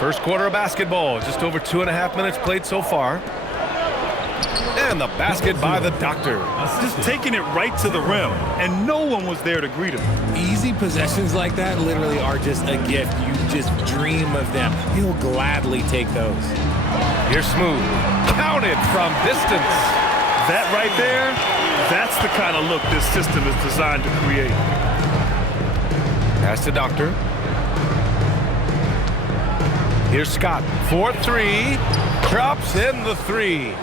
First quarter of basketball, just over 2.5 minutes played so far. And the basket by the doctor. Just taking it right to the rim, and no one was there to greet him. Easy possessions like that literally are just a gift. You just dream of them. He'll gladly take those. Here's Smooth. Counted from distance. That right there, that's the kind of look this system is designed to create. Pass to Doctor. Here's Scott. 4-3. Drops in the 3.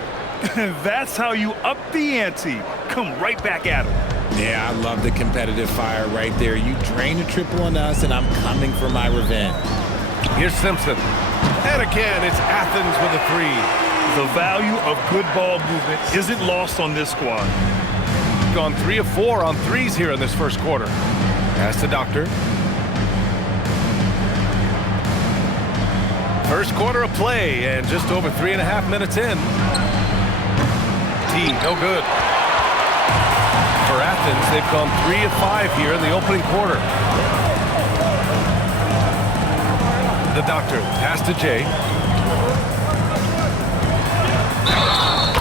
That's how you up the ante. Come right back at him. Yeah, I love the competitive fire right there. You drain a triple on us, and I'm coming for my revenge. Here's Simpson. And again, it's Athens with a 3. The value of good ball movement isn't lost on this squad. Gone 3 of 4 on 3s here in this first quarter. Pass to Doctor. First quarter of play, and just over 3.5 minutes in. T, no good. For Athens, they've gone 3 of 5 here in the opening quarter. The Doctor, pass to Jay.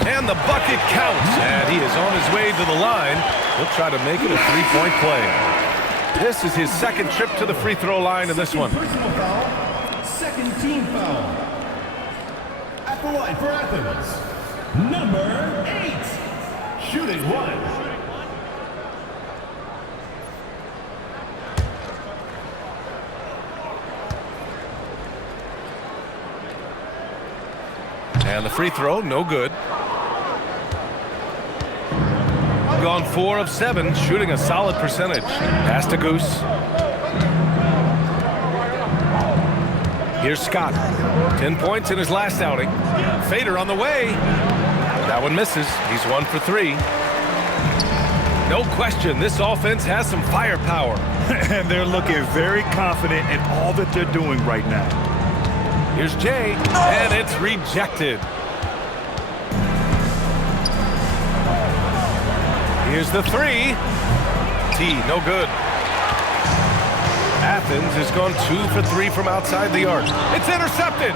And the bucket counts, and he is on his way to the line. He'll try to make it a 3-point play. This is his second trip to the free throw line in this one. Second team foul. At the line for Athens, number 8, shooting 1. And the free throw, no good. Gone 4 of 7, shooting a solid percentage. Pass to Goose. Here's Scott. 10 points in his last outing. Fader on the way. That one misses. He's 1 for 3. No question, this offense has some firepower. And they're looking very confident in all that they're doing right now. Here's Jay, and it's rejected. Here's the 3. T, no good. Athens has gone 2 for 3 from outside the arc. It's intercepted.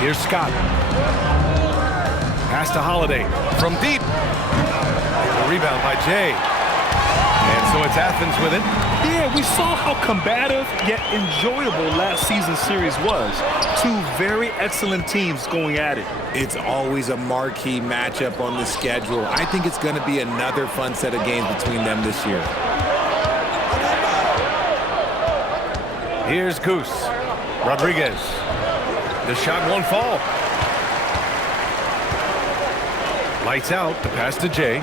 Here's Scott. Pass to Holiday from deep. A rebound by Jay. And so it's Athens with it. Yeah, we saw how combative yet enjoyable last season's series was. 2 very excellent teams going at it. It's always a marquee matchup on the schedule. I think it's going to be another fun set of games between them this year. Here's Goose. Rodriguez. The shot won't fall. Lights out. The pass to Jay.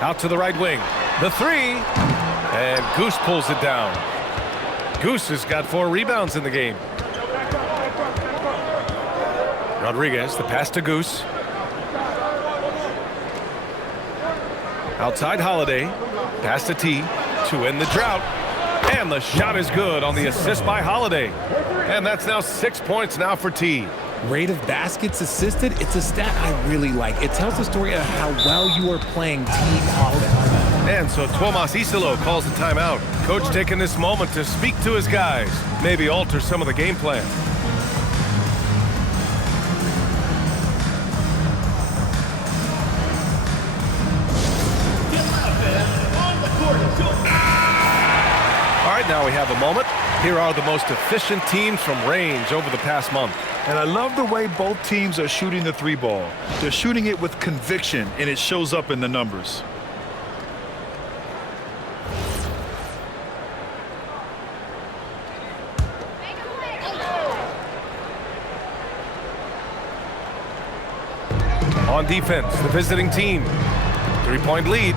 Out to the right wing. The 3. And Goose pulls it down. Goose has got 4 rebounds in the game. Rodriguez, the pass to Goose. Outside Holiday. Pass to T to end the drought. And the shot is good on the assist by Holiday. And that's now 6 points now for T. Rate of baskets assisted, it's a stat I really like. It tells the story of how well you are playing team offense. And so Tuomas Isalo calls the timeout. Coach taking this moment to speak to his guys, maybe alter some of the game plan. All right, now we have a moment. Here are the most efficient teams from range over the past month. And I love the way both teams are shooting the 3 ball. They're shooting it with conviction, and it shows up in the numbers. On defense, the visiting team. 3-point lead.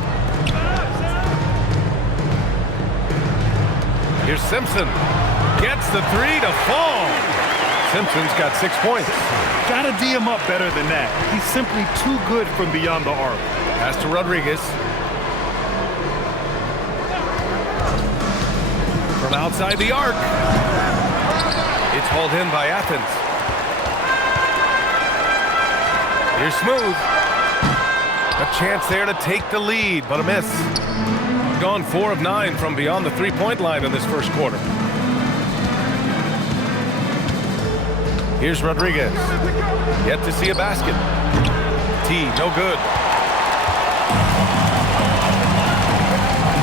Here's Simpson. Gets the 3 to fall. Simpson's got 6 points. Gotta D him up better than that. He's simply too good from beyond the arc. Pass to Rodriguez. From outside the arc. It's hauled in by Athens. Here's Smooth. A chance there to take the lead, but a miss. have gone 4 of 9 from beyond the three-point line in this first quarter. Here's Rodriguez. Yet to see a basket. T, no good.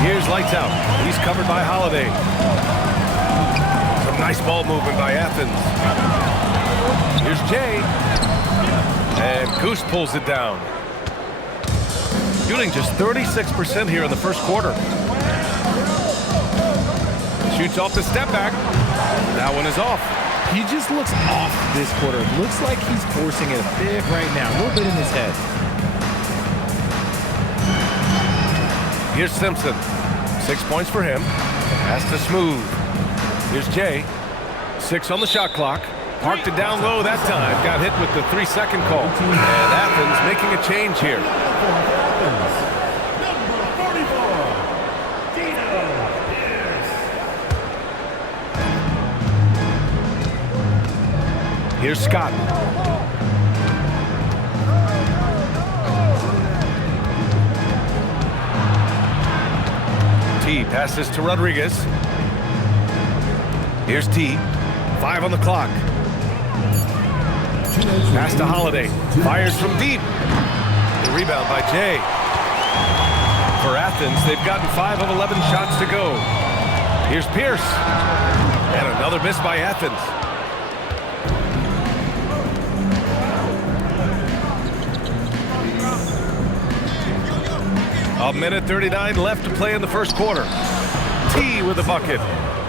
Here's lights out. He's covered by Holiday. Some nice ball movement by Athens. Here's Jay. And Goose pulls it down. Shooting just 36% here in the first quarter. Shoots off the step back. That one is off. He just looks off this quarter. Looks like he's forcing it a bit right now. A little bit in his head. Here's Simpson. 6 points for him. Has to Smooth. Here's Jay. 6 on the shot clock. Parked it down low that time. Got hit with the 3-second call. And Athens making a change here. Here's Scott. T passes to Rodriguez. Here's T. 5 on the clock. Pass to Holiday. Fires from deep. The rebound by Jay. For Athens, they've gotten 5 of 11 shots to go. Here's Pierce. And another miss by Athens. A minute 39 left to play in the first quarter. T with a bucket.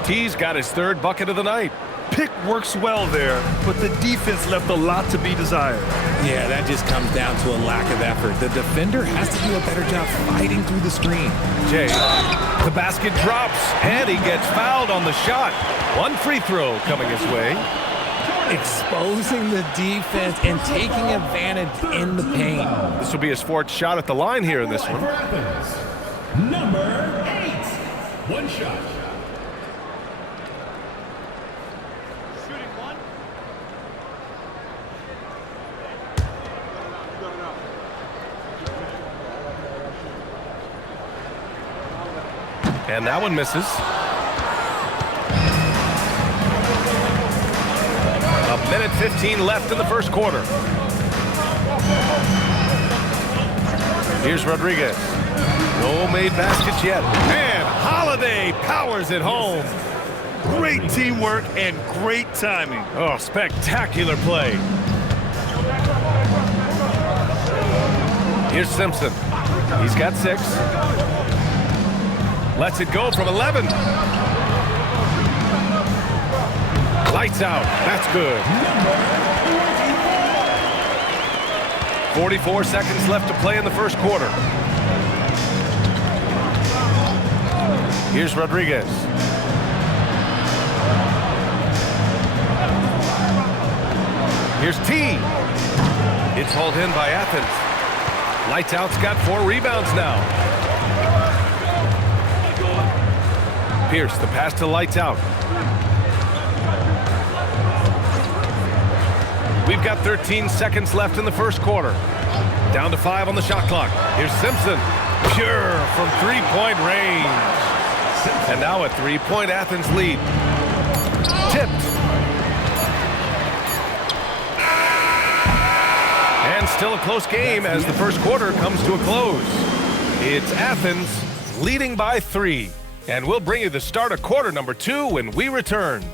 T's got his 3rd bucket of the night. Pick works well there, but the defense left a lot to be desired. Yeah, that just comes down to a lack of effort. The defender has to do a better job fighting through the screen. Jay, the basket drops, and he gets fouled on the shot. 1 free throw coming his way. Exposing the defense and taking advantage in the paint. This will be his 4th shot at the line here in this one. Number 8. 1 shot. And that one misses. A minute 15 left in the first quarter. Here's Rodriguez. No made baskets yet. And Holiday powers it home. Great teamwork and great timing. Oh, spectacular play. Here's Simpson. He's got 6. Lets it go from 11. Lights out. That's good. 44 seconds left to play in the first quarter. Here's Rodriguez. Here's T. It's hauled in by Athens. Lights out's got 4 rebounds now. Pierce, the pass to Lights out. We've got 13 seconds left in the first quarter. Down to 5 on the shot clock. Here's Simpson. Pure from 3-point range. And now a 3-point Athens lead. Tipped. And still a close game as the first quarter comes to a close. It's Athens leading by 3. And we'll bring you the start of quarter number 2 when we return.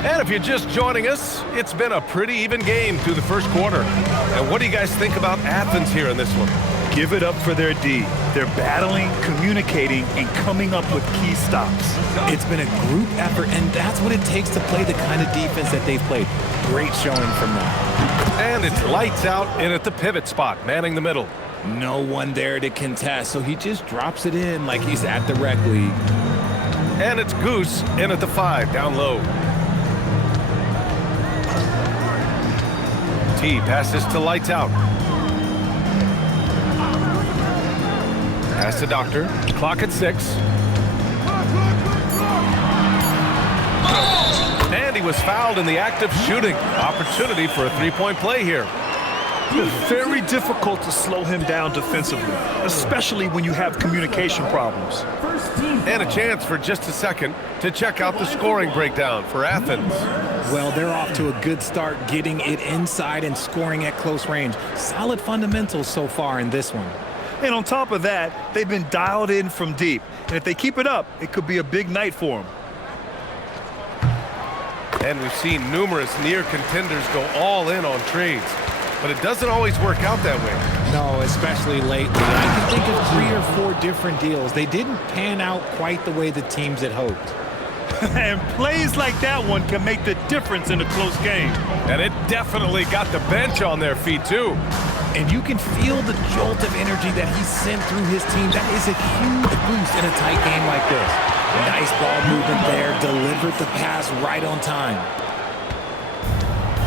And if you're just joining us, it's been a pretty even game through the first quarter. And what do you guys think about Athens here in this one? Give it up for their D. They're battling, communicating, and coming up with key stops. It's been a group effort, and that's what it takes to play the kind of defense that they've played. Great showing from them. And it's Lights out in at the pivot spot, manning the middle. No one there to contest, so he just drops it in like he's at the rec league. And it's Goose in at the 5, down low. T passes to Lights out. Pass to Doctor. Clock at 6. he was fouled in the act of shooting. Opportunity for a three-point play here. Very difficult to slow him down defensively, especially when you have communication problems. And a chance for just a second to check out the scoring breakdown for Athens. Well, they're off to a good start getting it inside and scoring at close range. Solid fundamentals so far in this one. And on top of that, they've been dialed in from deep. And if they keep it up, it could be a big night for them. And we've seen numerous near contenders go all in on trades. But it doesn't always work out that way. No, especially lately. I can think of 3 or 4 different deals. They didn't pan out quite the way the teams had hoped. And plays like that one can make the difference in a close game. And it definitely got the bench on their feet, too. And you can feel the jolt of energy that he sent through his team. That is a huge boost in a tight game like this. Nice ball movement there. Delivered the pass right on time.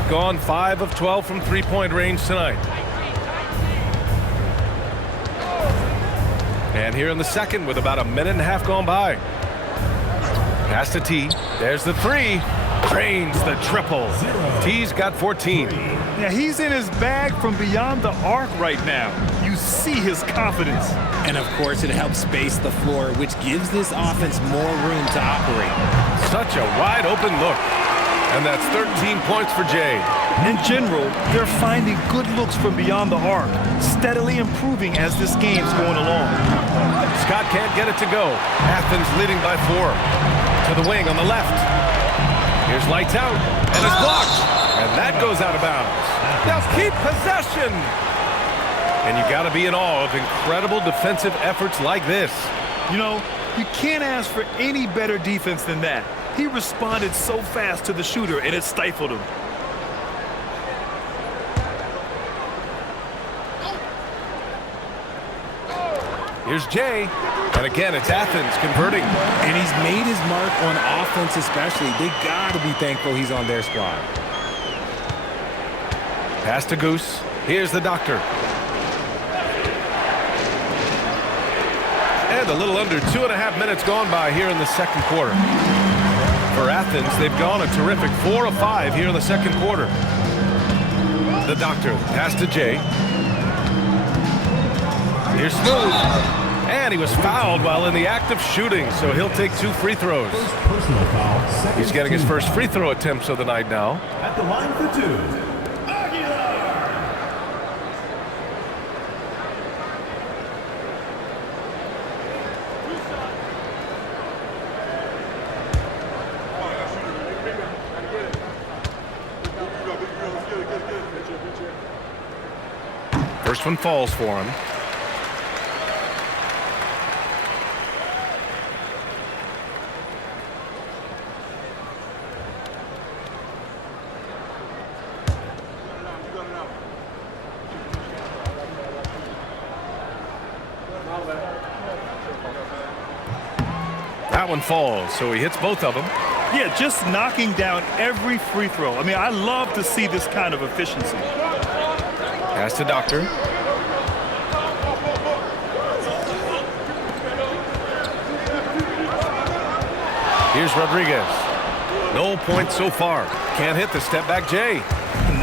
Gone 5 of 12 from three-point range tonight. And here in the second with about a minute and a half gone by. Pass to T. There's the three. Drains the triple. T's got 14. Yeah, he's in his bag from beyond the arc right now. You see his confidence. And of course, it helps space the floor, which gives this offense more room to operate. Such a wide open look. And that's 13 points for Jay. In general, they're finding good looks from beyond the arc, steadily improving as this game's going along. Scott can't get it to go. Athens leading by 4. To the wing on the left. Here's lights out, and it's blocked. And that goes out of bounds. Now keep possession. And you got to be in awe of incredible defensive efforts like this. You know, you can't ask for any better defense than that. He responded so fast to the shooter, and it stifled him. Here's Jay. And again, it's Athens converting. And he's made his mark on offense especially. They got to be thankful he's on their squad. Pass to Goose. Here's the doctor. And a little under 2.5 minutes gone by here in the second quarter. For Athens, they've gone a terrific 4 of 5 here in the second quarter. The doctor, pass to Jay. Here's Smooth. And he was fouled while in the act of shooting, so he'll take 2 free throws. Personal foul. He's getting his first free throw attempts of the night now. At the line for 2. First one falls for him. That one falls, so he hits both of them. Yeah, just knocking down every free throw. I mean, I love to see this kind of efficiency. Pass to Doctor. Here's Rodriguez. No points so far. Can't hit the step back Jay.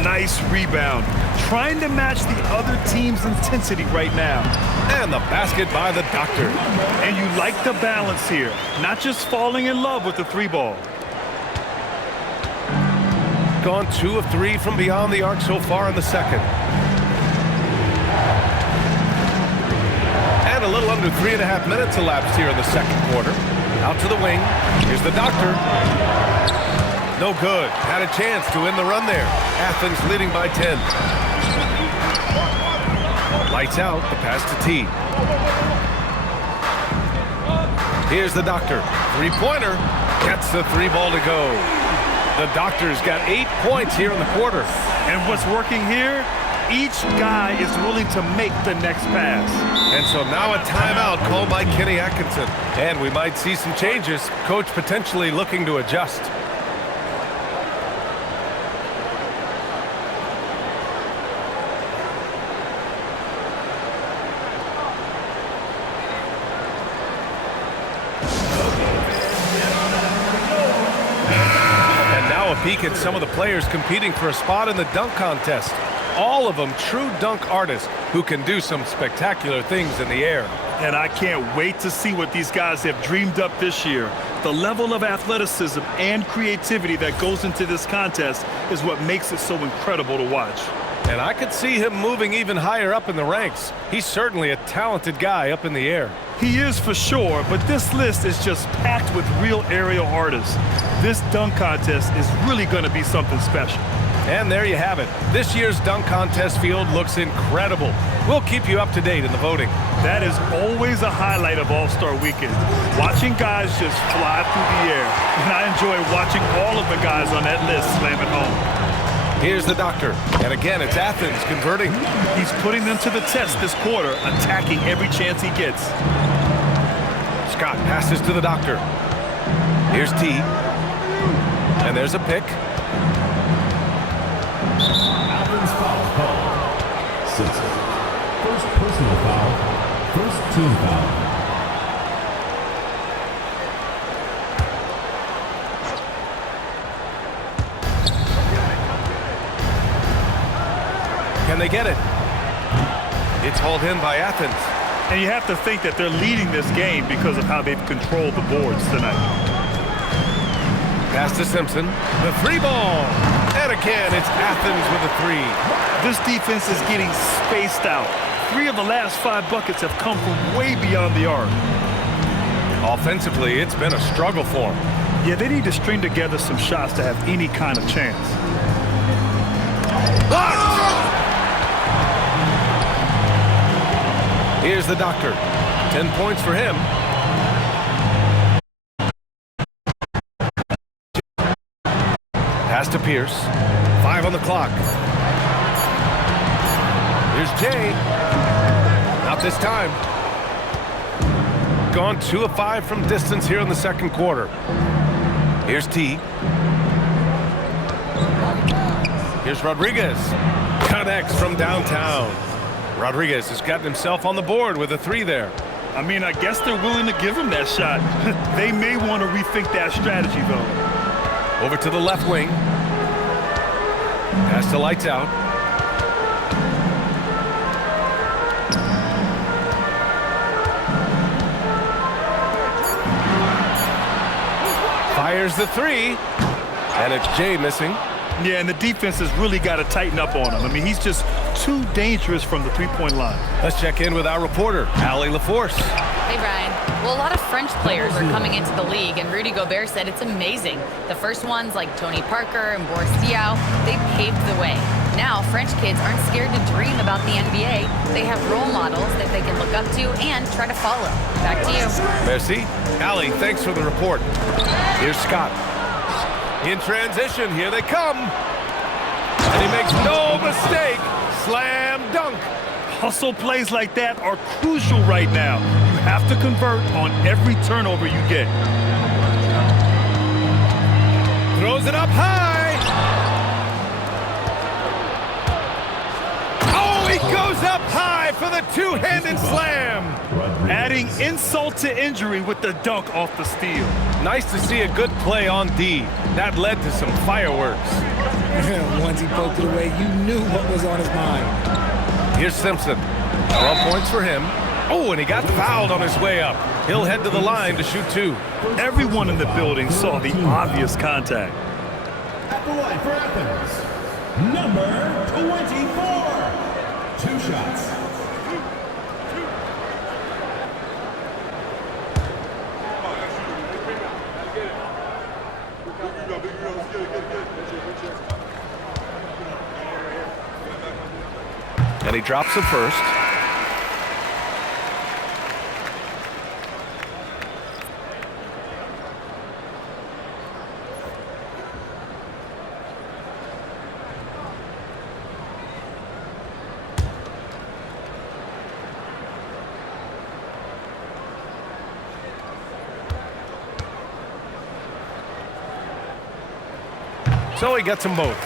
Nice rebound. Trying to match the other team's intensity right now. And the basket by the Doctor. And you like the balance here. Not just falling in love with the 3-ball. Gone 2 of 3 from beyond the arc so far in the second. And a little under 3.5 minutes elapsed here in the second quarter. Out to the wing. Here's the Doctor. No good. Had a chance to win the run there. Athens leading by 10. Lights out. The pass to T. Here's the Doctor. 3-pointer. Gets the 3-ball to go. The Doctor's got 8 points here in the quarter. And what's working here? Each guy is willing to make the next pass. And so now a timeout called by Kenny Atkinson. And we might see some changes. Coach potentially looking to adjust. peek at some of the players competing for a spot in the dunk contest. All of them true dunk artists who can do some spectacular things in the air. And I can't wait to see what these guys have dreamed up this year. The level of athleticism and creativity that goes into this contest is what makes it so incredible to watch. And I could see him moving even higher up in the ranks. He's certainly a talented guy up in the air. He is for sure, but this list is just packed with real aerial artists. This dunk contest is really going to be something special. And there you have it. This year's dunk contest field looks incredible. We'll keep you up to date in the voting. That is always a highlight of All-Star Weekend. Watching guys just fly through the air. And I enjoy watching all of the guys on that list slam it home. Here's the doctor. And again, it's Athens converting. He's putting them to the test this quarter, attacking every chance he gets. Scott passes to the doctor. Here's T. And there's a pick. Athens foul call. 6. First personal foul. First team foul. Can they get it? It's hauled in by Athens. And you have to think that they're leading this game because of how they've controlled the boards tonight. Pass to Simpson. The three ball. And again, it's Athens with a three. This defense is getting spaced out. 3 of the last 5 buckets have come from way beyond the arc. Offensively, it's been a struggle for them. Yeah, they need to string together some shots to have any kind of chance. Blocked! Here's the doctor. 10 points for him. Pass to Pierce. 5 on the clock. Here's Jay. Not this time. Gone 2 of 5 from distance here in the second quarter. Here's T. Here's Rodriguez. Connects from downtown. Rodriguez has gotten himself on the board with a 3 there. I mean, I guess they're willing to give him that shot. They may want to rethink that strategy, though. Over to the left wing. Pass to lights out. Fires the 3. And it's Jay missing. Yeah, and the defense has really got to tighten up on him. I mean, he's just too dangerous from the three-point line. Let's check in with our reporter, Allie LaForce. Hey, Brian. Well, a lot of French players are coming into the league, and Rudy Gobert said it's amazing. The first ones, like Tony Parker and Boris Diaw, they paved the way. Now, French kids aren't scared to dream about the NBA. They have role models that they can look up to and try to follow. Back to you. Merci. Allie, thanks for the report. Here's Scott. In transition, here they come. And he makes no mistake. Slam dunk. Hustle plays like that are crucial right now. You have to convert on every turnover you get. Throws it up high. Oh, he goes up high for the two-handed slam. Adding insult to injury with the dunk off the steal. Nice to see a good play on D. That led to some fireworks. Once he poked it away, you knew what was on his mind. Here's Simpson. 12 points for him. Oh, and he got fouled on his way up. He'll head to the line to shoot 2. Everyone in the building saw the obvious contact. At the line for Athens, number 24. 2 shots. And he drops the first. So he gets them both.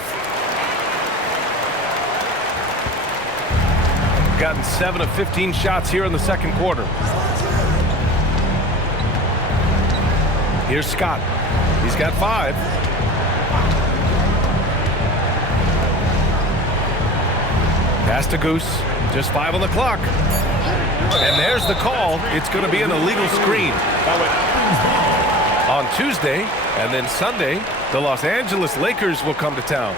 Gotten 7 of 15 shots here in the second quarter. Here's Scott. He's got 5. Pass to Goose. Just 5 on the clock. And there's the call. It's going to be an illegal screen. On Tuesday and then Sunday, the Los Angeles Lakers will come to town.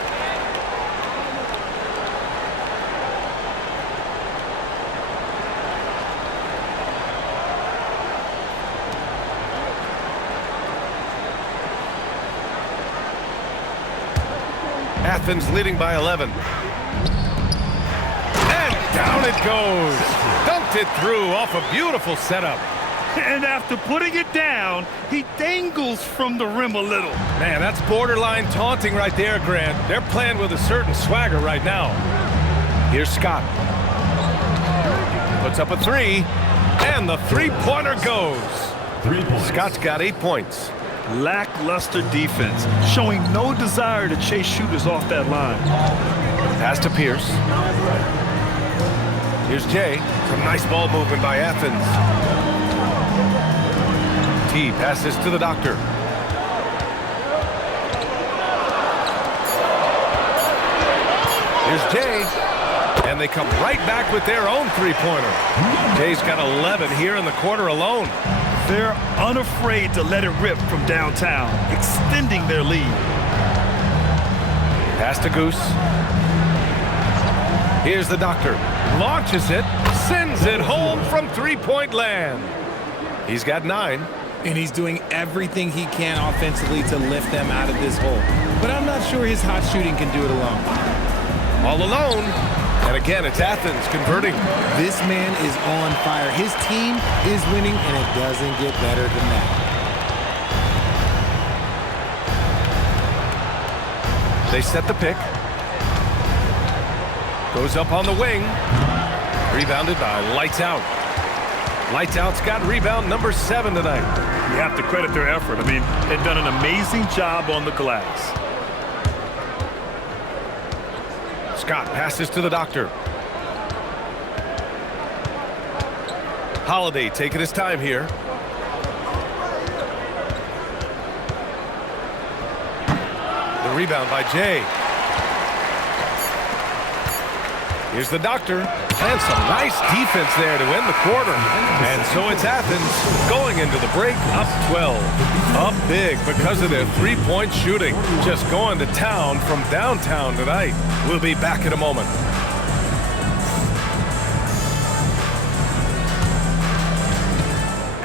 Athens leading by 11. And down it goes. Dunked it through off a beautiful setup. And after putting it down, he dangles from the rim a little. Man, that's borderline taunting right there, Grant. They're playing with a certain swagger right now. Here's Scott. Puts up a three, and the three-pointer goes. 3 points. Scott's got 8 points. Lackluster defense, showing no desire to chase shooters off that line. Pass to Pierce. Here's Jay. Some nice ball movement by Athens. T passes to the Doctor. Here's Jay. And they come right back with their own three-pointer. Jay's got 11 here in the quarter alone. They're unafraid to let it rip from downtown, extending their lead. Pass to Goose. Here's the Doctor. Launches it, sends it home from three-point land. He's got 9. And he's doing everything he can offensively to lift them out of this hole. But I'm not sure his hot shooting can do it alone. All alone. And again, it's Athens converting. This man is on fire. His team is winning, and it doesn't get better than that. They set the pick. Goes up on the wing. Rebounded by Lights Out. Lights Out's got rebound number 7 tonight. You have to credit their effort. I mean, they've done an amazing job on the glass. Scott passes to the Doctor. Holiday taking his time here. The rebound by Jay. Here's the Doctor. And some nice defense there to end the quarter. And so it's Athens going into the break up 12. Up big because of their three-point shooting. Just going to town from downtown tonight. We'll be back in a moment.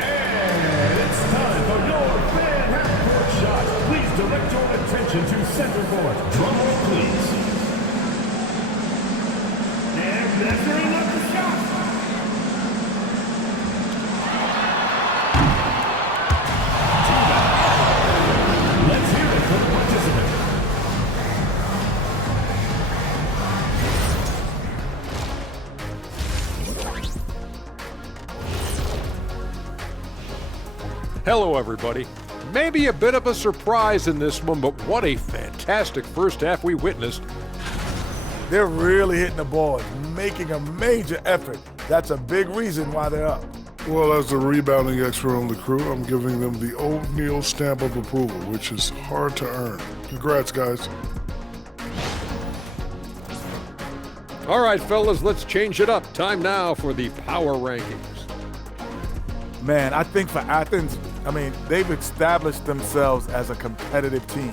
And it's time for your fan half-court shot. Please direct your attention to center court. Drum roll, please. And measuring up the shot. Let's hear it for the participant. Hello, everybody. Maybe a bit of a surprise in this one, but what a fantastic first half we witnessed. They're really hitting the ball, making a major effort. That's a big reason why they're up. Well, as the rebounding expert on the crew, I'm giving them the O'Neal stamp of approval, which is hard to earn. Congrats, guys. All right, fellas, let's change it up. Time now for the power rankings. Man, I think for Athens, they've established themselves as a competitive team.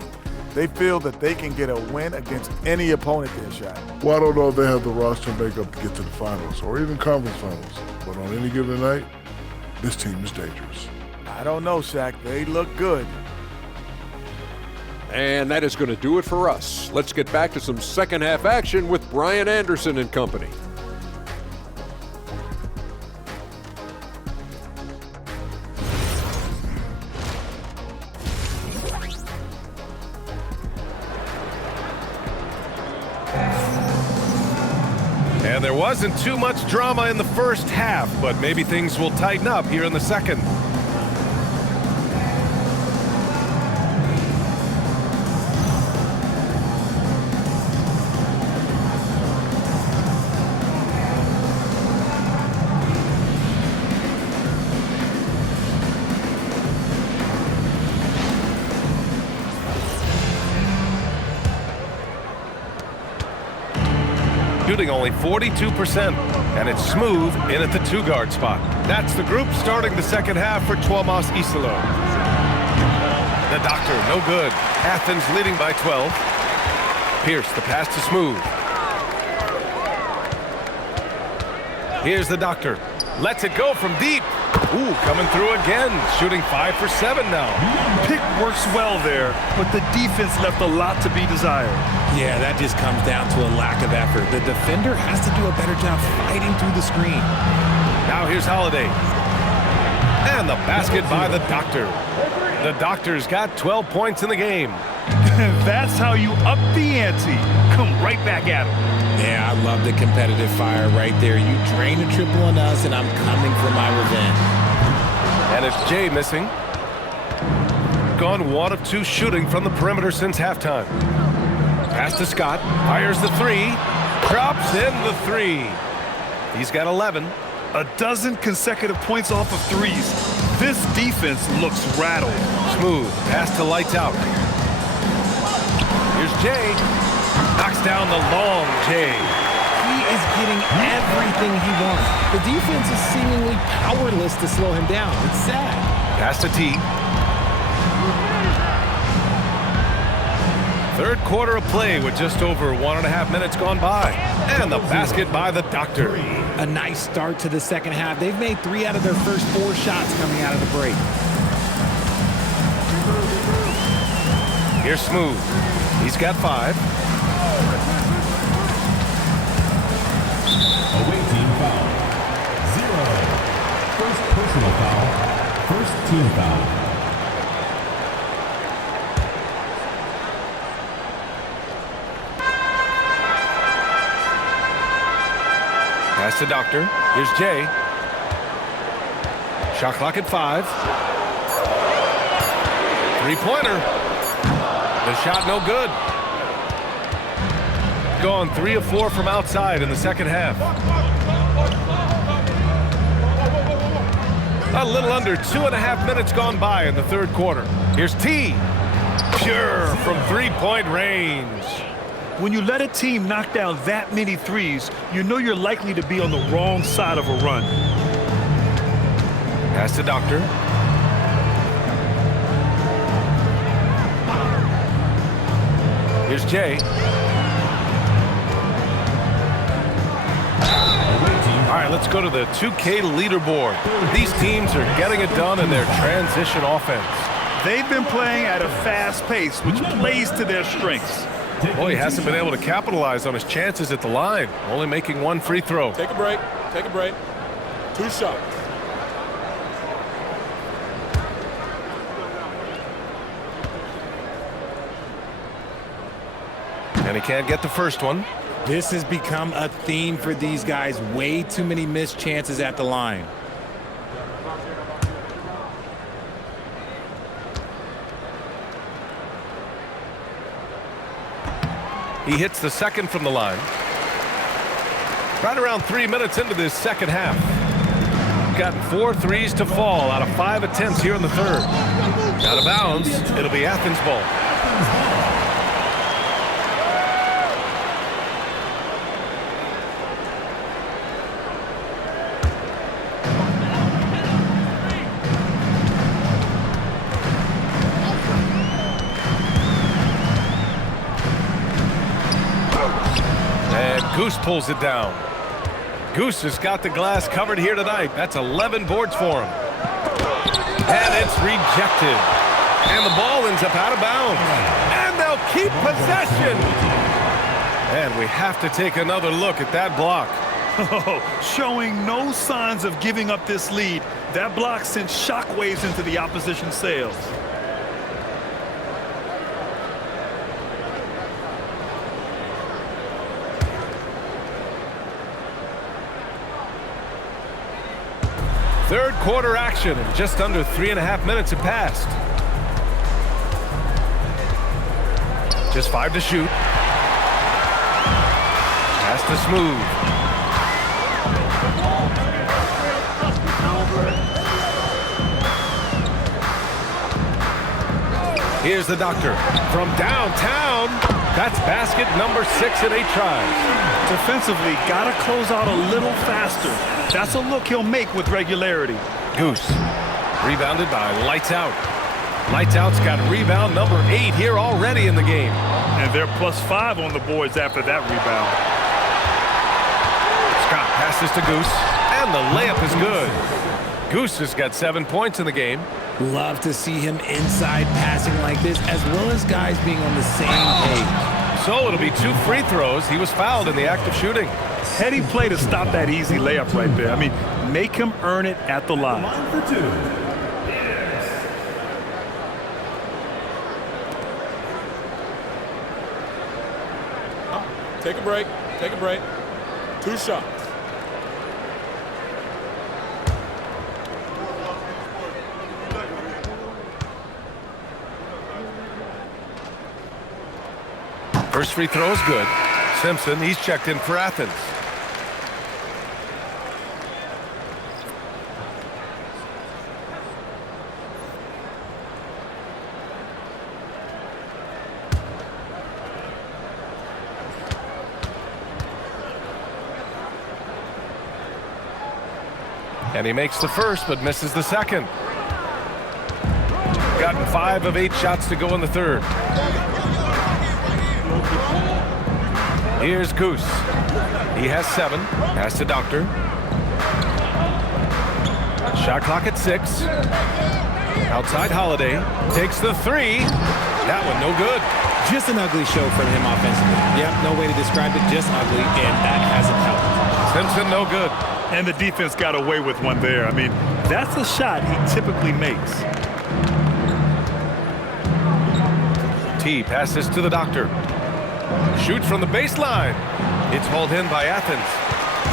They feel that they can get a win against any opponent they're shot. Well, I don't know if they have the roster makeup to get to the finals or even conference finals, but on any given night, this team is dangerous. I don't know, Shaq. They look good. And that is going to do it for us. Let's get back to some second half action with Brian Anderson and company. And there wasn't too much drama in the first half, but maybe things will tighten up here in the second. shooting only 42%, and it's smooth in at the 2-guard spot. That's the group starting the second half for Tuomas Isalo. The Doctor, no good. Athens leading by 12. Pierce, the pass to Smooth. Here's the Doctor. Lets it go from deep. Ooh, coming through again. Shooting 5 for 7 now. Pick works well there, but the defense left a lot to be desired. Yeah, that just comes down to a lack of effort. The defender has to do a better job fighting through the screen. Now here's Holiday. And the basket by the Doctor. The Doctor's got 12 points in the game. That's how you up the ante. Come right back at him. Yeah, I love the competitive fire right there. You drain a triple on us, and I'm coming for my revenge. And it's Jay missing. Gone 1 of 2 shooting from the perimeter since halftime. Pass to Scott. Fires the 3. Drops in the 3. He's got 11. A dozen consecutive points off of threes. This defense looks rattled. Smooth. Pass to Lights Out. Here's Jay. Knocks down the long Jay. He is getting everything he wants. The defense is seemingly powerless to slow him down. It's sad. Pass to T. Third quarter of play with just over 1.5 minutes gone by. And the basket by the Doctor. A nice start to the second half. They've made 3 out of their first 4 shots coming out of the break. Here's Smooth. He's got 5. Away team foul. 0. First personal foul. First team foul. Pass to Doctor. Here's Jay. Shot clock at 5. 3-pointer. The shot no good. Gone 3 of 4 from outside in the second half. A little under 2.5 minutes gone by in the third quarter. Here's T. Pure from 3-point range. When you let a team knock down that many threes, you know you're likely to be on the wrong side of a run. Pass to Doctor. Here's Jay. All right, let's go to the 2K leaderboard. These teams are getting it done in their transition offense. They've been playing at a fast pace, which plays to their strengths. Boy, he hasn't been able to capitalize on his chances at the line, only making 1 free throw. Take a break. Take a break. 2 shots. And he can't get the first one. This has become a theme for these guys. Way too many missed chances at the line. He hits the second from the line. Right around 3 minutes into this second half. Gotten 4 threes to fall out of 5 attempts here in the third. Out of bounds. It'll be Athens ball. Goose pulls it down. Goose has got the glass covered here tonight. That's 11 boards for him. And it's rejected. And the ball ends up out of bounds. And they'll keep possession. And we have to take another look at that block. Showing no signs of giving up this lead. That block sent shockwaves into the opposition sails. Third quarter action, and just under 3.5 minutes have passed. Just 5 to shoot. Pass to Smooth. Here's the Doctor from downtown. That's basket number 6 in 8 tries. Defensively, got to close out a little faster. That's a look he'll make with regularity. Goose, rebounded by Lights Out. Lights Out's got rebound number 8 here already in the game. And they're +5 on the boards after that rebound. Scott passes to Goose, and the layup is good. Goose has got 7 points in the game. Love to see him inside passing like this, as well as guys being on the same page. So it'll be 2 free throws. He was fouled in the act of shooting. Heady play to stop that easy layup right there. I mean, make him earn it at the line. Line for 2. Take a break. Take a break. 2 shots. First free throw is good. Simpson, he's checked in for Athens. And he makes the first, but misses the second. Gotten 5 of 8 shots to go in the third. Here's Goose. He has 7. Pass to Doctor. Shot clock at 6. Outside Holiday. Takes the 3. That one no good. Just an ugly show from him offensively. Yep, no way to describe it, just ugly, and that hasn't helped. Simpson no good. And the defense got away with one there. I mean, that's a shot he typically makes. T passes to the Doctor. Shoots from the baseline. It's hauled in by Athens.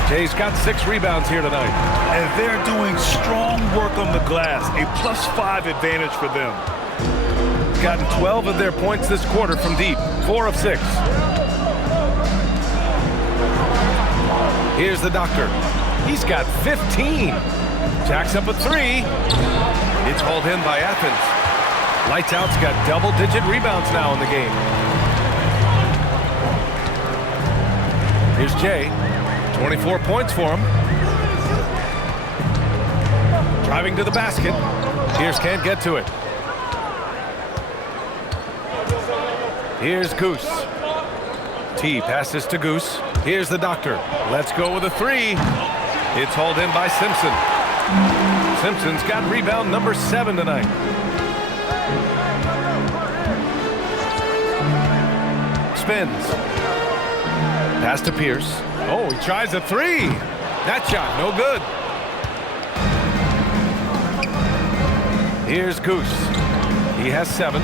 Jay's got 6 rebounds here tonight. And they're doing strong work on the glass. A +5 advantage for them. Gotten 12 of their points this quarter from deep. 4 of 6. Here's the Doctor. He's got 15. Jacks up a 3. It's hauled in by Athens. Lights Out's got double-digit rebounds now in the game. Here's Jay. 24 points for him. Driving to the basket. Pierce can't get to it. Here's Goose. T passes to Goose. Here's the Doctor. Let's go with a 3. It's hauled in by Simpson. Simpson's got rebound number 7 tonight. Spins. Pass to Pierce. Oh, he tries a 3. That shot, no good. Here's Goose. He has 7.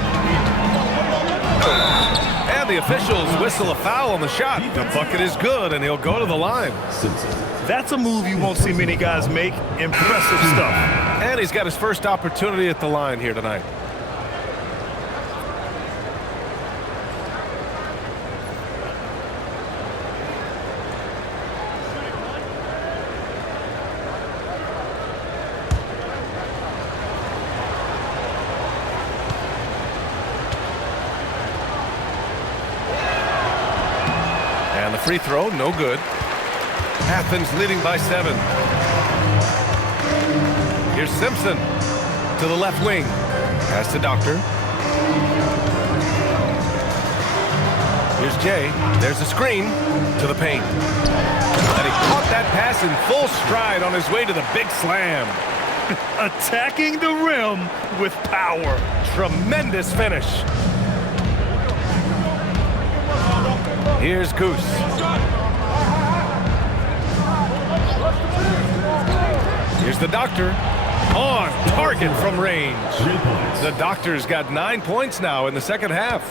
And the officials whistle a foul on the shot. The bucket is good, and he'll go to the line. That's a move you won't see many guys make. Impressive stuff. And he's got his first opportunity at the line here tonight. And the free throw, no good. Athens leading by 7. Here's Simpson to the left wing. Pass to Doctor. Here's Jay. There's a screen to the paint. And he caught that pass in full stride on his way to the big slam. Attacking the rim with power. Tremendous finish. Here's Goose. Here's the Doctor. On target from range. The Doctor's got 9 points now in the second half.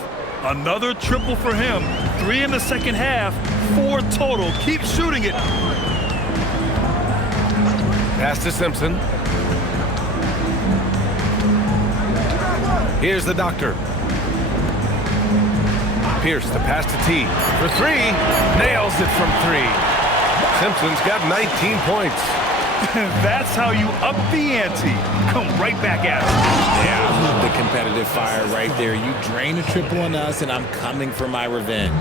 Another triple for him. 3 in the second half. 4 total. Keep shooting it. Pass to Simpson. Here's the Doctor. Pierce the pass to T for 3. Nails it from 3. Simpson's got 19 points. That's how you up the ante. Come right back at it. Yeah, I love the competitive competitive fire right there. You drain a triple on us, and I'm coming for my revenge.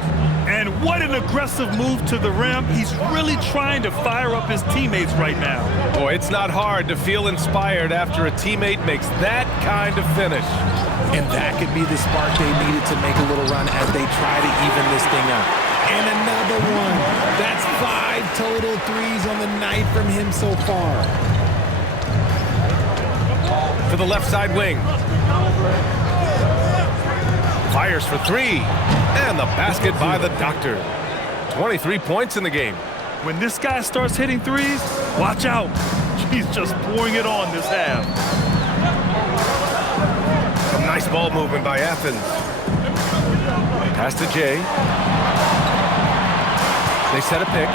And what an aggressive move to the rim. He's really trying to fire up his teammates right now. Boy, it's not hard to feel inspired after a teammate makes that kind of finish. And that could be the spark they needed to make a little run as they try to even this thing up. And another one. That's 5 total threes on the night from him so far. To the left side wing. Fires for 3. And the basket by the Doctor. 23 points in the game. When this guy starts hitting threes, watch out. He's just pouring it on this half. A nice ball movement by Athens. Pass to Jay. They set a pick.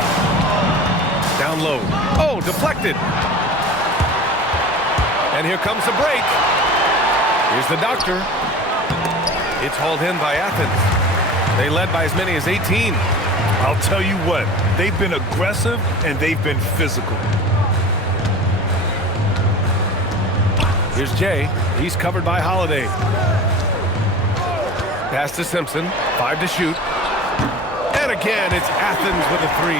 Down low. Oh, deflected. And here comes the break. Here's the Doctor. It's hauled in by Athens. They led by as many as 18. I'll tell you what, they've been aggressive and they've been physical. Here's Jay. He's covered by Holiday. Pass to Simpson. 5 to shoot. And again, it's Athens with a 3.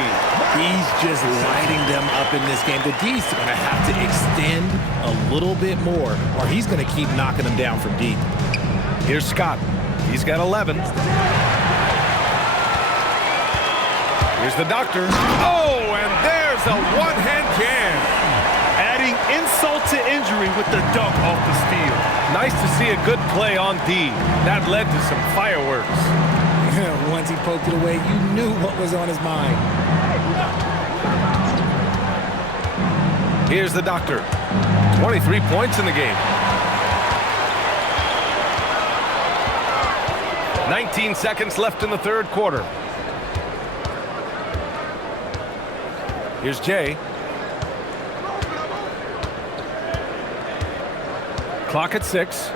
He's just lighting them up in this game. The D's going to have to extend a little bit more, or he's going to keep knocking them down from deep. Here's Scott. He's got 11. Here's the Doctor. Oh, and there's a one-hand jam. Adding insult to injury with the dunk off the steal. Nice to see a good play on D. That led to some fireworks. Once he poked it away, you knew what was on his mind. Here's the Doctor. 23 points in the game. 19 seconds left in the third quarter. Here's Jay. Clock at 6.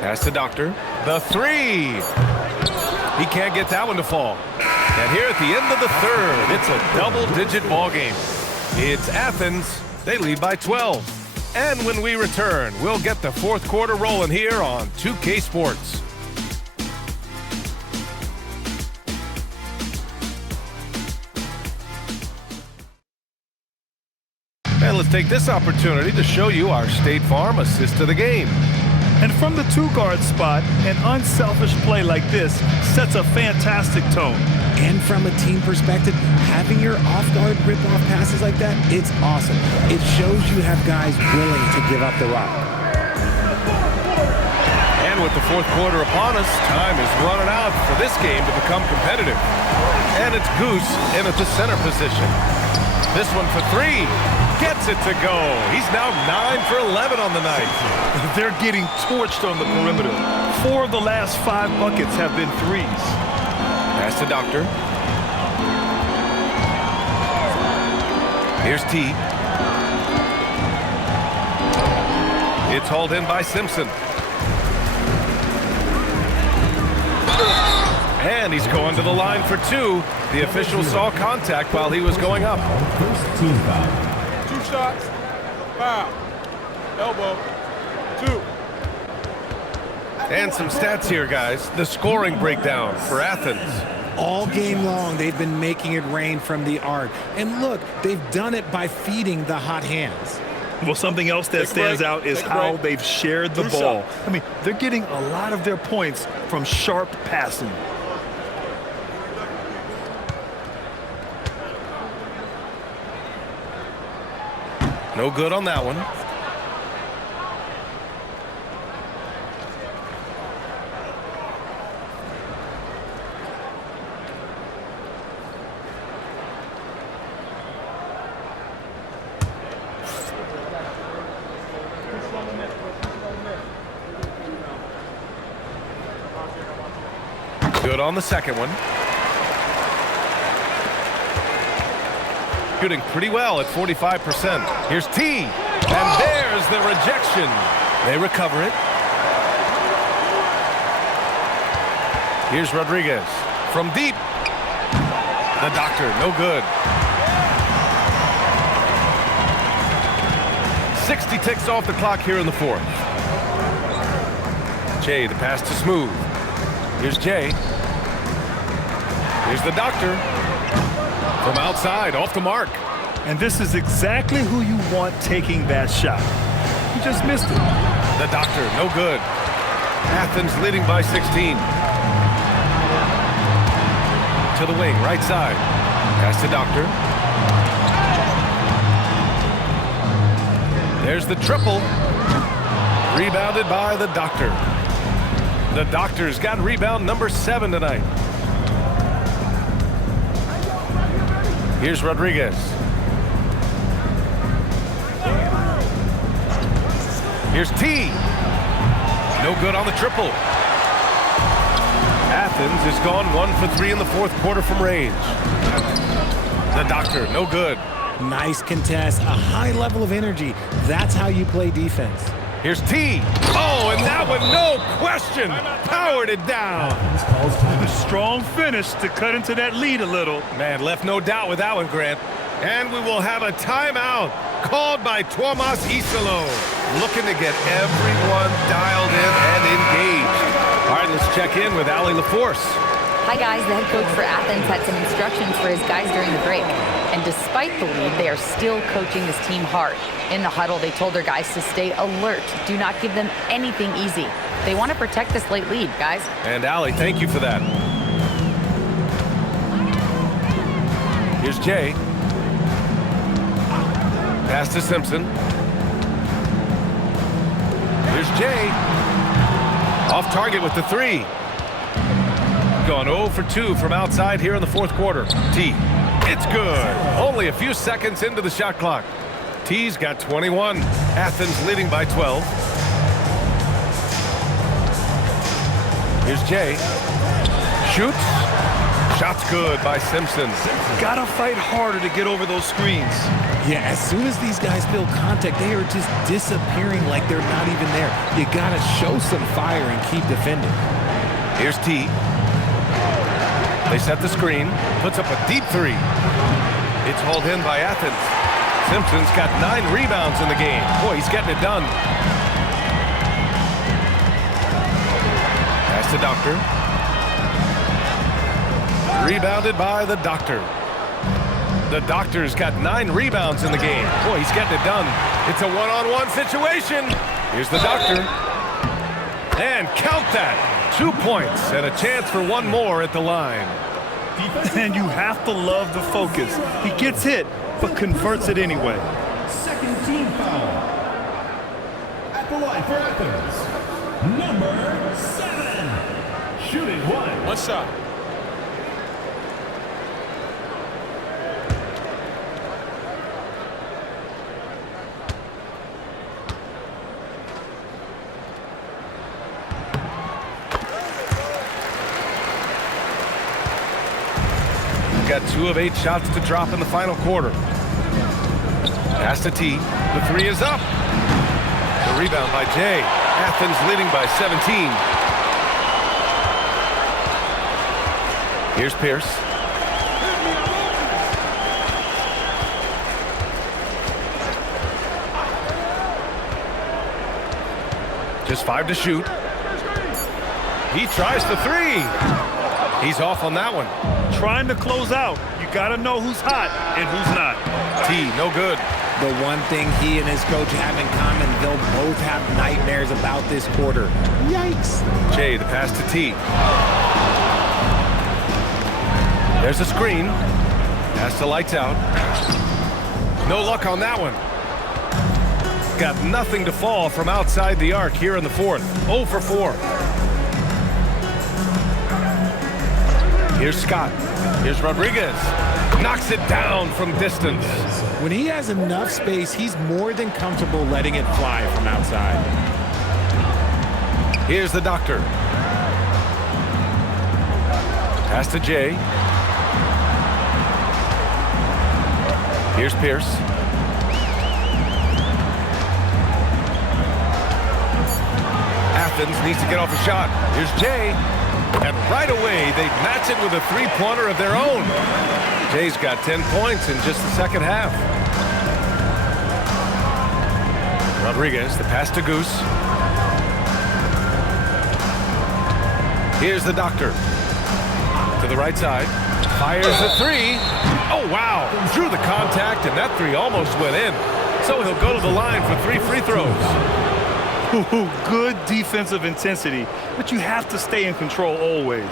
Pass to Doctor. The 3. He can't get that one to fall. And here at the end of the third, it's a double-digit ball game. It's Athens. They lead by 12. And when we return, we'll get the fourth quarter rolling here on 2K Sports. And let's take this opportunity to show you our State Farm assist to the game. And from the two-guard spot, an unselfish play like this sets a fantastic tone. And from a team perspective, having your off-guard rip-off passes like that, it's awesome. It shows you have guys willing to give up the rock. And with the fourth quarter upon us, time is running out for this game to become competitive. And it's Goose in at the center position. This one for 3. Gets it to go. He's now 9 for 11 on the night. They're getting torched on the perimeter. 4 of the last 5 buckets have been threes. Pass to Doctor. Here's T. It's hauled in by Simpson. And he's going to the line for 2. The official saw contact while he was going up. First team foul. 2 shots. Foul. Elbow. 2. And some stats here, guys. The scoring breakdown for Athens. All game long, they've been making it rain from the arc. And look, they've done it by feeding the hot hands. Well, something else that stands out is how they've shared the ball. I mean, they're getting a lot of their points from sharp passing. No good on that one. Good on the second one. Shooting pretty well at 45%. Here's T. And there's the rejection. They recover it. Here's Rodriguez from deep. The Doctor, no good. 60 ticks off the clock here in the fourth. Jay, the pass to Smooth. Here's Jay. Here's the doctor. From outside, off the mark. And this is exactly who you want taking that shot. He just missed it. The doctor, no good. Athens leading by 16. To the wing, right side. Pass to Doctor. There's the triple. Rebounded by the Doctor. The Doctor's got rebound number 7 tonight. Here's Rodriguez. Here's T. No good on the triple. Athens is gone 1 for 3 in the fourth quarter from range. The Doctor, no good. Nice contest, a high level of energy. That's how you play defense. Here's T. Oh, and that one, no question, powered it down. A strong finish to cut into that lead a little. Man, left no doubt with that one, Grant. And we will have a timeout called by Tuomas Isalo, looking to get everyone dialed in and engaged. All right, let's check in with Allie LaForce. Hi, guys. The head coach for Athens had some instructions for his guys during the break. And despite the lead, they are still coaching this team hard. In the huddle, they told their guys to stay alert. Do not give them anything easy. They want to protect this late lead, guys. And Allie, thank you for that. Here's Jay. Pass to Simpson. Here's Jay. Off target with the 3. Gone 0 for 2 from outside here in the fourth quarter. T. It's good. Only a few seconds into the shot clock. T's got 21. Athens leading by 12. Here's Jay. Shoots. Shot's good by Simpson. Gotta fight harder to get over those screens. Yeah, as soon as these guys feel contact, they are just disappearing like they're not even there. You gotta show some fire and keep defending. Here's T. They set the screen. Puts up a deep 3. It's hauled in by Athens. Simpson's got 9 rebounds in the game. Boy, he's getting it done. Pass to Doctor. Rebounded by the Doctor. The Doctor's got 9 rebounds in the game. Boy, he's getting it done. It's a one-on-one situation. Here's the Doctor. And count that. 2 points and a chance for one more at the line. And you have to love the focus. He gets hit, but converts it anyway. Second team foul. At the line for Athens, number 7. Shooting 1. One shot. Got 2 of 8 shots to drop in the final quarter. Pass to T. The 3 is up. The rebound by Jay. Athens leading by 17. Here's Pierce. Just 5 to shoot. He tries the 3. He's off on that one. Trying to close out. You got to know who's hot and who's not. T, no good. The one thing he and his coach have in common, they'll both have nightmares about this quarter. Yikes. Jay, the pass to T. There's a screen. Pass to lights out. No luck on that one. Got nothing to fall from outside the arc here in the fourth. 0 for 4. Here's Scott. Here's Rodriguez. Knocks it down from distance. When he has enough space, he's more than comfortable letting it fly from outside. Here's the Doctor. Pass to Jay. Here's Pierce. Athens needs to get off a shot. Here's Jay. And right away, they match it with a 3-pointer of their own. Jay's got 10 points in just the second half. Rodriguez, the pass to Goose. Here's the doctor. To the right side. Fires the three. Oh, wow. Drew the contact, and that three almost went in. So he'll go to the line for 3 free throws. Ooh, good defensive intensity, but you have to stay in control always.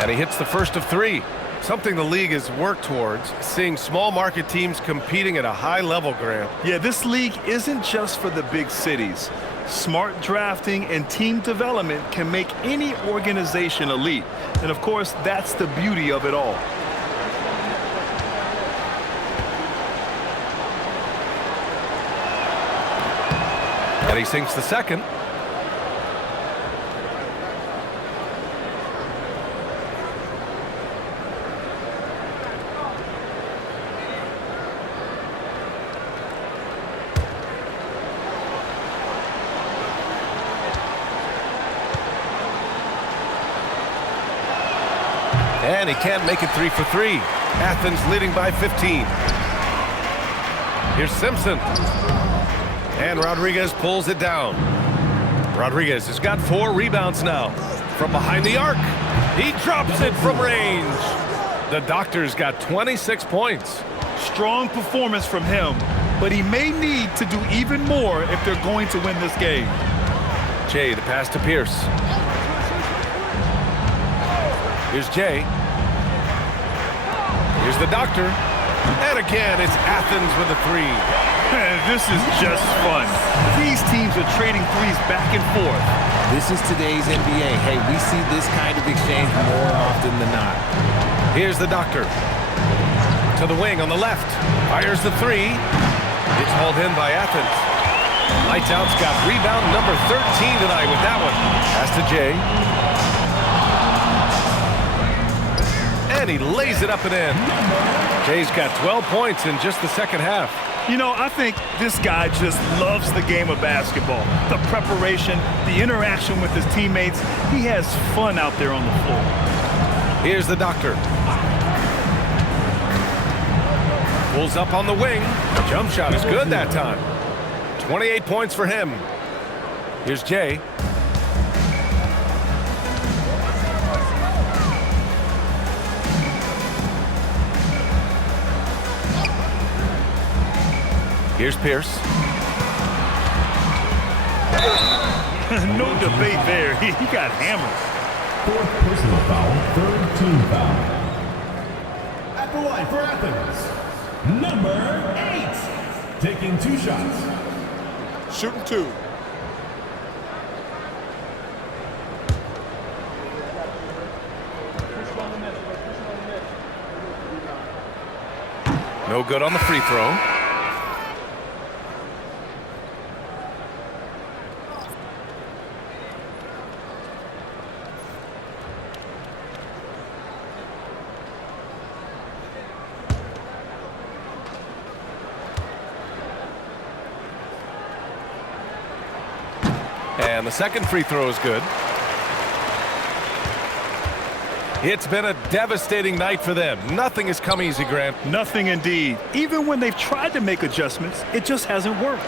And he hits the first of 3. Something the league has worked towards, seeing small market teams competing at a high level, Grant. Yeah, this league isn't just for the big cities. Smart drafting and team development can make any organization elite. And of course, that's the beauty of it all. And he sinks the second. And he can't make it 3 for 3. Athens leading by 15. Here's Simpson. And Rodriguez pulls it down. Rodriguez has got 4 rebounds now. From behind the arc. He drops it from range. The Doctor's got 26 points. Strong performance from him, but he may need to do even more if they're going to win this game. Jay, the pass to Pierce. Here's Jay. Here's the Doctor. And again, it's Athens with a 3. This is just fun. These teams are trading threes back and forth. This is today's NBA. Hey, we see this kind of exchange more often than not. Here's the Doctor. To the wing on the left. Fires the 3. It's hauled in by Athens. Lights out's got rebound number 13 tonight with that one. Pass to Jay. And he lays it up and in. Jay's got 12 points in just the second half. You know, I think this guy just loves the game of basketball. The preparation, the interaction with his teammates. He has fun out there on the floor. Here's the Doctor. Pulls up on the wing. Jump shot is good that time. 28 points for him. Here's Jay. Here's Pierce. No debate there. He got hammered. 4th personal foul, 3rd team foul. At the line for Athens, number 8. Taking 2 shots. Shooting 2. No good on the free throw. And the second free throw is good. It's been a devastating night for them. Nothing has come easy, Grant. Nothing indeed. Even when they've tried to make adjustments, it just hasn't worked.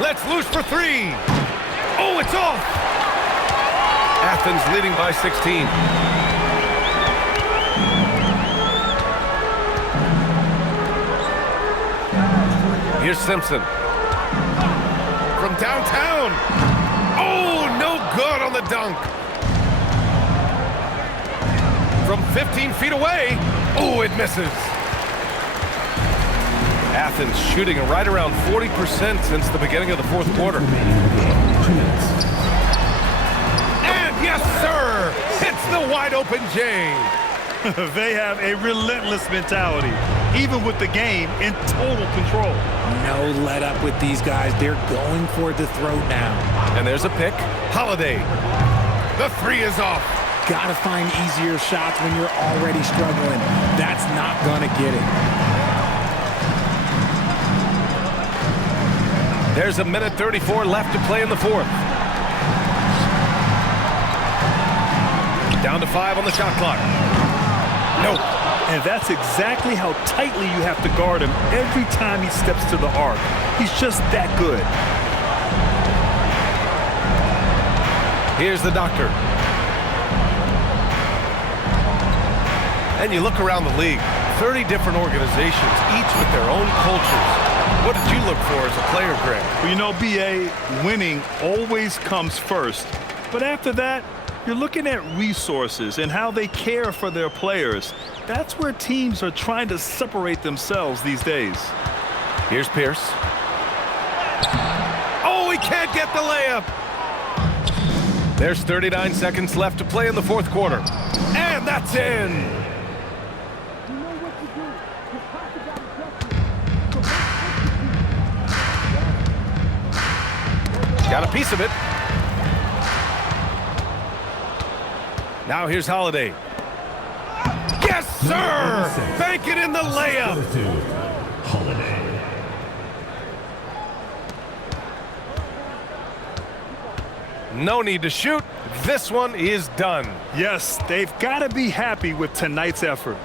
Let's loose for 3. Oh, it's off. Athens leading by 16. Here's Simpson. From downtown. Oh, no good on the dunk. From 15 feet away. Oh, it misses. Athens shooting right around 40% since the beginning of the 4th quarter. And yes, sir, it's the wide open Jay. They have a relentless mentality, even with the game in total control. No let up with these guys. They're going for the throat now. And there's a pick. Holiday. The 3 is off. Gotta find easier shots when you're already struggling. That's not not going to get it. There's a minute 34 left to play in the fourth. Down to 5 on the shot clock. Nope. And that's exactly how tightly you have to guard him every time he steps to the arc. He's just that good. Here's the doctor. And you look around the league, 30 different organizations, each with their own cultures. What did you look for as a player, Greg? Well, you know, BA, winning always comes first. But after that, you're looking at resources and how they care for their players. That's where teams are trying to separate themselves these days. Here's Pierce. Oh, he can't get the layup. There's 39 seconds left to play in the fourth quarter. And that's in. Got a piece of it. Now here's Holiday. Yes, sir! Bank it in the layup. Holiday. No need to shoot. This one is done. Yes, they've got to be happy with tonight's effort.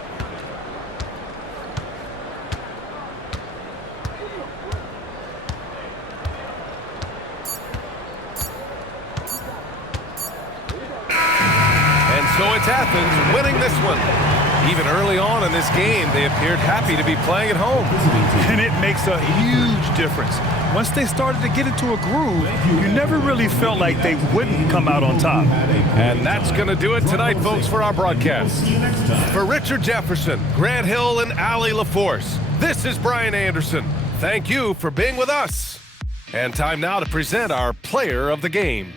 So it's Athens winning this one. Even early on in this game, they appeared happy to be playing at home. And it makes a huge difference. Once they started to get into a groove, you never really felt like they wouldn't come out on top. And that's going to do it tonight, folks, for our broadcast. For Richard Jefferson, Grant Hill, and Allie LaForce, this is Brian Anderson. Thank you for being with us. And time now to present our player of the game.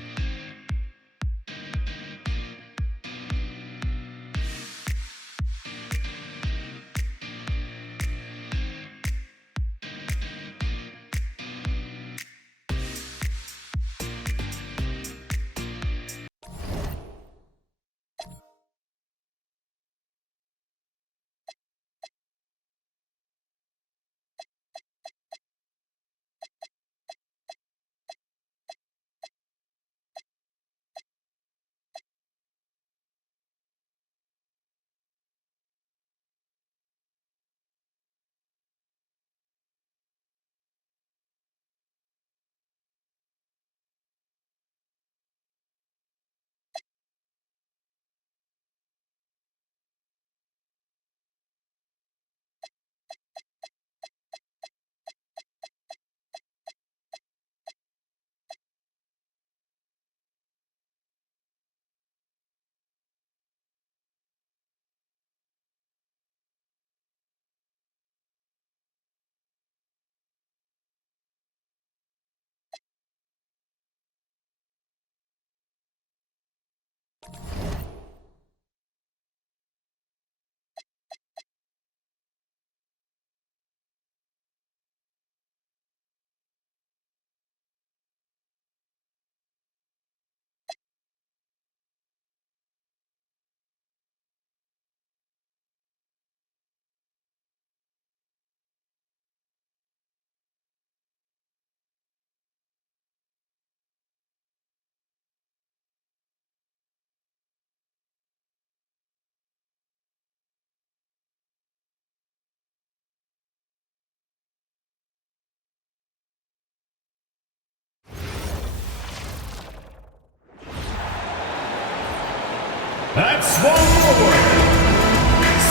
At small forward,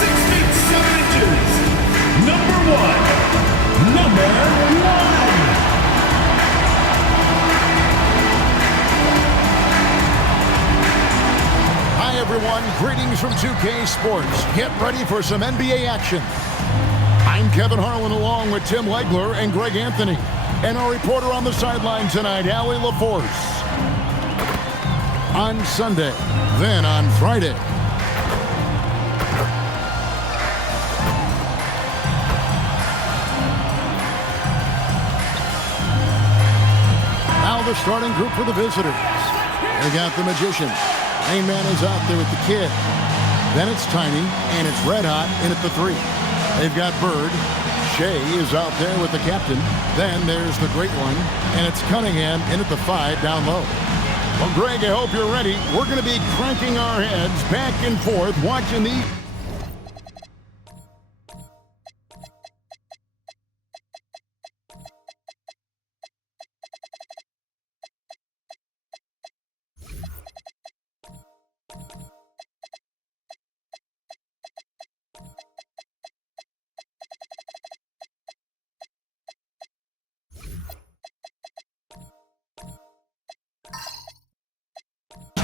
6 feet 7 inches, number 1. Hi everyone, greetings from 2K Sports. Get ready for some NBA action. I'm Kevin Harlan along with Tim Legler and Greg Anthony. And our reporter on the sideline tonight, Allie LaForce. On Sunday, then on Friday. Now the starting group for the visitors. They got the Magician. Main man is out there with the kid. Then it's Tiny, and it's Red Hot in at the 3. They've got Bird. Shea is out there with the captain. Then there's the great one, and it's Cunningham in at the 5 down low. Well, Greg, I hope you're ready. We're going to be cranking our heads back and forth watching the...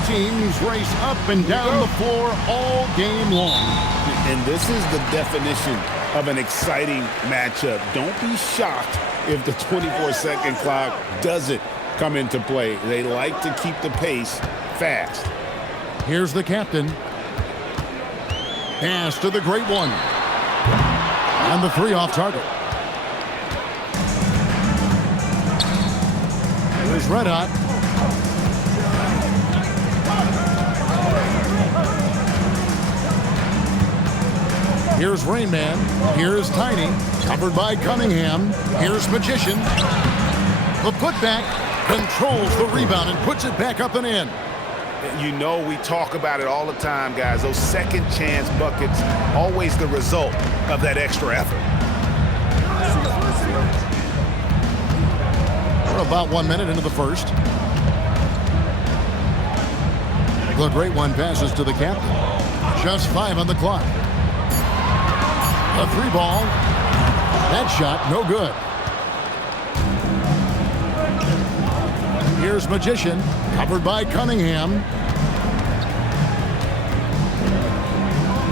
teams race up and down the floor all game long. And this is the definition of an exciting matchup. Don't be shocked if the 24-second clock doesn't come into play. They like to keep the pace fast. Here's the captain. Pass to the great one. And the 3 off target. Here's Red Hot. Here's Rain Man. Here's Tiny. Covered by Cunningham. Here's Magician. The putback controls the rebound and puts it back up and in. You know we talk about it all the time, guys. Those second chance buckets, always the result of that extra effort. We're about 1 minute into the first. The great one passes to the captain. Just 5 on the clock. A 3-ball. That shot, no good. Here's Magician, covered by Cunningham.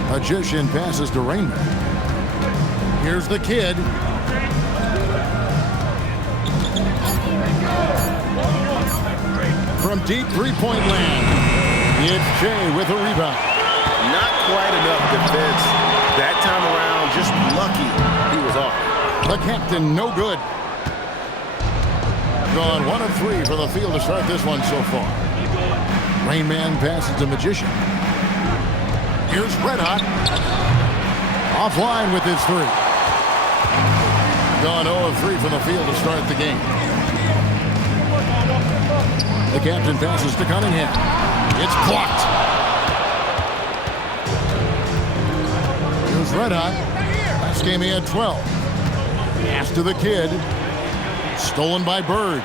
Magician passes to Raymond. Here's the kid. From deep three-point land, it's Shea with a rebound. Not quite enough defense that time around. Just lucky he was off. The captain, no good. Gone 1 of 3 for the field to start this one so far. Rain Man passes to Magician. Here's Red Hot. Offline with his 3. Gone 0 of 3 from the field to start the game. The captain passes to Cunningham. It's blocked. Here's Red Hot. Last game he had 12. Pass to the kid. Stolen by Bird.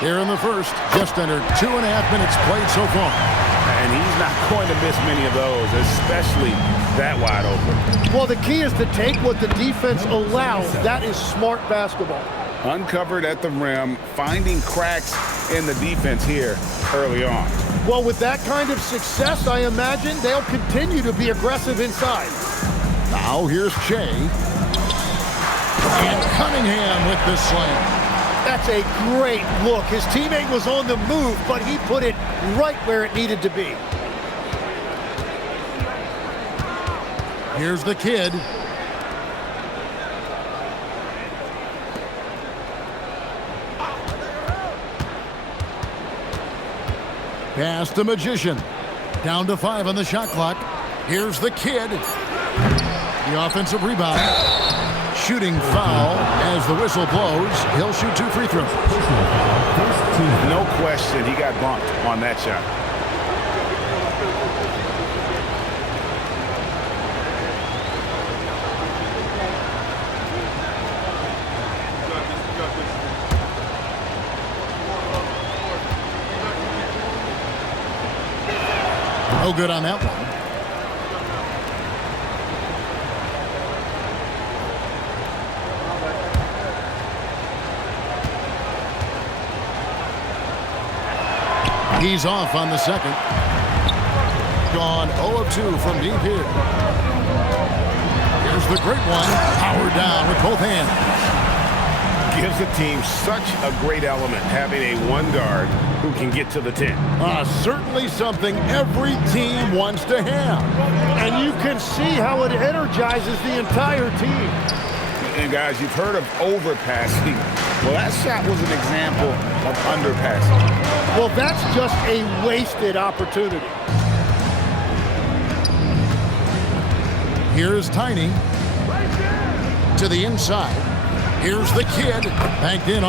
Here in the first, just under 2.5 minutes played so far. And he's not going to miss many of those, especially that wide open. Well, the key is to take what the defense allows. That is smart basketball. Uncovered at the rim, finding cracks in the defense here early on. Well, with that kind of success, I imagine they'll continue to be aggressive inside. Now here's Shea. And Cunningham with the slam. That's a great look. His teammate was on the move, but he put it right where it needed to be. Here's the kid. Pass to Magician. Down to 5 on the shot clock. Here's the kid. The offensive rebound. Shooting foul as the whistle blows. He'll shoot 2 free throws. No question, he got bumped on that shot. No good on that one. He's off on the second. Gone 0 of 2 from deep here. Here's the great one. Powered down with both hands. Gives the team such a great element having a one guard who can get to the 10. Certainly something every team wants to have. And you can see how it energizes the entire team. And guys, you've heard of overpassing. Well, that shot was an example of underpassing. Well, that's just a wasted opportunity. Here's Tiny. To the inside. Here's the kid. Banked in